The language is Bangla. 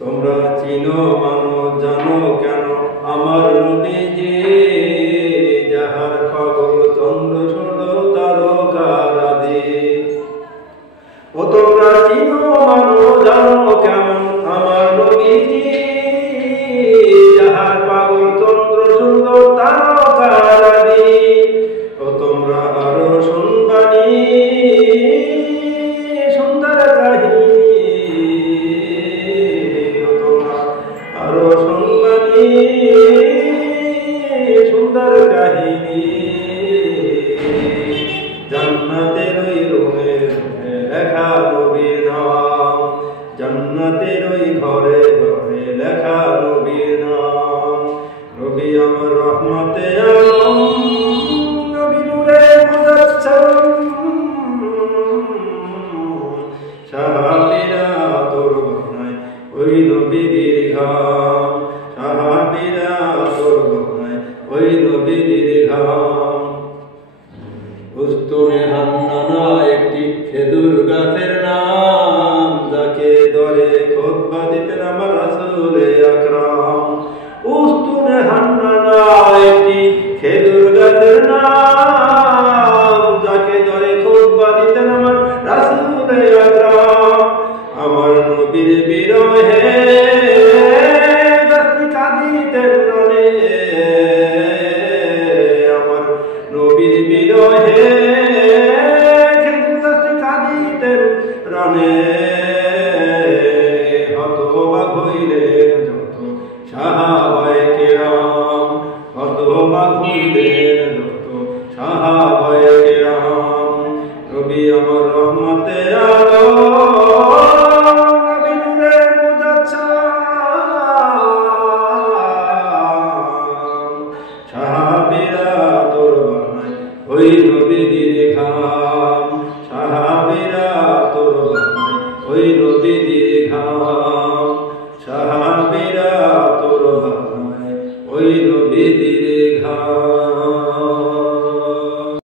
তোমরা চিনো মানো জানো কেন আমার নবীজি, যাহার পাগল চন্দ্র ছোট তারকারাদি। ও তোমরা চিনো মানো জানো কেমন আমার নবীজি, যাহার পাগল চন্দ্র ছোট তারকারাদি। ও তোমরা আরো শুনবানি সুন্দর কাহিনী, সুন্দর কাহিনী। জান্নাতের ওই রুমে লেখা নবীর নাম, জান্নাতের ওই ঘরে ঘরে লেখা নবীর নাম। নবী আমার রহমতে আলম, নবী নূরে মুজাসসাম। সাহাবীরা তোর বানায় ওই নবীর ঘাম, সাহাবীরা তোর বানায় ওই নবীর ঘাম। উস্তুনে হান্নানা একটি খেজুর গাছের নাম, যাকে ধরে খুতবা দিতেন আমার রাসূলে আকরাম। উস্তুনে হান্নানা একটি খেজুর গাছের নাম, যাকে ধরে খুতবা দিতেন আমার রাসূলে আকরাম। আমার নবীর বিরহে কাঁদিতেন রনে, আমার নবীর বিরহে কাঁদিতেন রনে। হতবাক হইলেন যত সাহাবায়ে কেরাম, হতবাক হইলেন যত সাহাবায়ে কেরাম। নবী আমার রহমতে আলম, নবী নূরে মুজাসসাম। সাহাবীরা তোর বানায় ওই নবীর ঘাম।